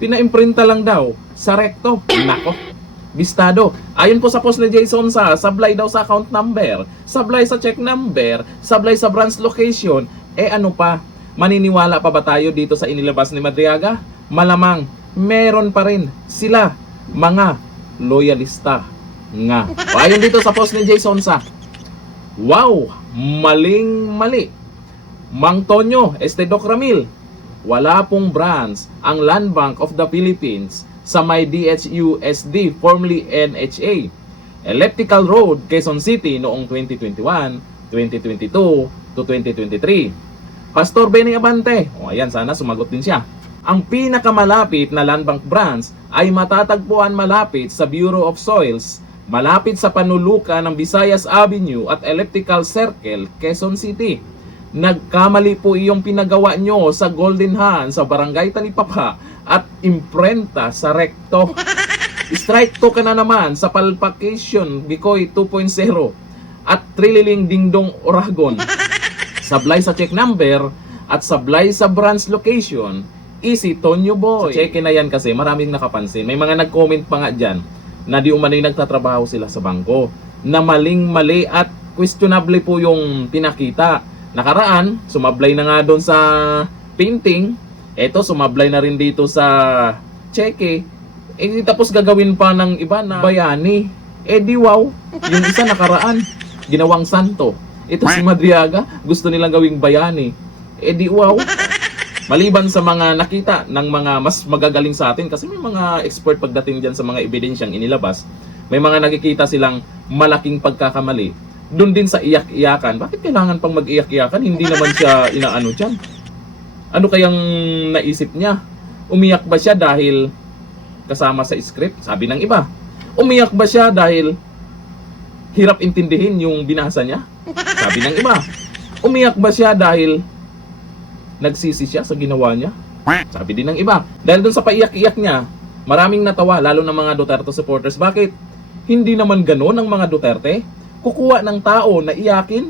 Pina-imprinta lang daw sa recto. Nako, bistado. Ayon po sa post ni Jason sa sablay daw sa account number, sablay sa check number, sablay sa branch location. Ano pa? Maniniwala pa ba tayo dito sa inilabas ni Madriaga? Malamang meron pa rin sila mga loyalista nga. Ayon dito sa post ni Jason sa, wow, maling mali. Mang Tonyo, Doc Ramil, wala pong branch ang Land Bank of the Philippines sa may DHUSD, formerly NHA, Elliptical Road, Quezon City noong 2021, 2022 to 2023. Pastor Benny Abante, ayan, sana sumagot din siya. Ang pinakamalapit na Land Bank branch ay matatagpuan malapit sa Bureau of Soils, malapit sa panulukan ng Visayas Avenue at Elliptical Circle, Quezon City. Nagkamali po iyong pinagawa nyo sa Golden Hand sa Barangay Talipapa at imprenta sa recto. Strike to ka na naman sa Palpacation Bikoy 2.0 at Trililing Dingdong Oragon. Sablay sa check number at sablay sa branch location, easy Tonyo Boy. So, check na yan kasi maraming nakapansin. May mga nag-comment pa nga dyan na di umano'y nagtatrabaho sila sa bangko, na maling-mali at questionable po yung pinakita. Nakaraan, sumablay na nga doon sa painting. Eto, sumablay na rin dito sa cheque. Tapos gagawin pa ng iba na bayani. Di wow, yung isa nakaraan, ginawang santo. Ito si Madriaga, gusto nilang gawing bayani. Di wow. Maliban sa mga nakita ng mga mas magagaling sa atin, kasi may mga expert pagdating dyan sa mga ebidensyang inilabas, may mga nakikita silang malaking pagkakamali. Doon din sa iyak-iyakan. Bakit kailangan pang mag-iyak-iyakan? Hindi naman siya inaano dyan. Ano kayang naisip niya? Umiyak ba siya dahil kasama sa script? Sabi ng iba. Umiyak ba siya dahil hirap intindihin yung binasa niya? Sabi ng iba. Umiyak ba siya dahil nagsisi siya sa ginawa niya? Sabi din ng iba. Dahil doon sa paiyak-iyak niya, maraming natawa, lalo ng mga Duterte supporters. Bakit? Hindi naman gano'n ang mga Duterte. Kukuha ng tao na iyakin.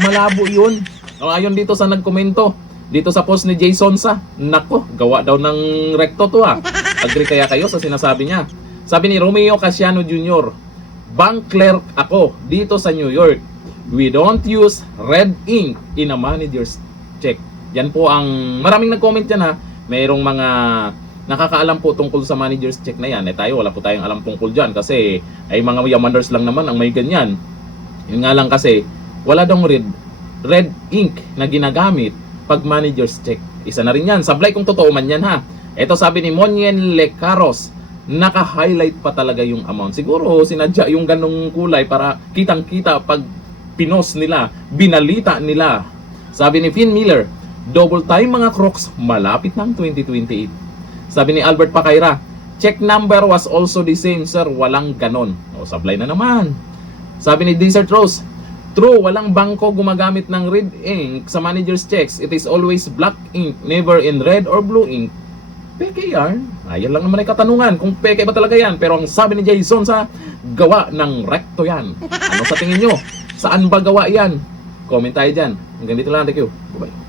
Malabo yun. Ayon dito sa nagkomento, dito sa post ni Jason sa, nako, gawa daw ng recto to Agree kaya kayo sa sinasabi niya? Sabi ni Romeo Casiano Jr., bank clerk ako dito sa New York. We don't use red ink in a manager's check. Yan po ang maraming nag-comment dyan Mayroong mga nakakaalam po tungkol sa manager's check na yan. Tayo, wala po tayong alam tungkol dyan kasi ay mga yamaners lang naman ang may ganyan. Yun nga lang kasi, wala daw red ink na ginagamit pag manager's check. Isa na rin yan. Sablay kung totoo man yan Ito sabi ni Monyen Lecaros, naka-highlight pa talaga yung amount. Siguro sinadya yung ganong kulay para kitang-kita pag pinos nila, binalita nila. Sabi ni Finn Miller, double time mga Crocs, malapit ng 2028. Sabi ni Albert Pacaira, check number was also the same sir, walang ganon. Sablay na naman. Sabi ni Desert Rose, true, walang bangko gumagamit ng red ink sa manager's checks. It is always black ink, never in red or blue ink. Peke yan. Ayan lang naman ay katanungan kung peke ba talaga yan. Pero ang sabi ni Jason sa, gawa ng recto yan. Ano sa tingin nyo? Saan ba gawa yan? Comment tayo dyan. Hanggang dito lang. Thank you. Bye-bye.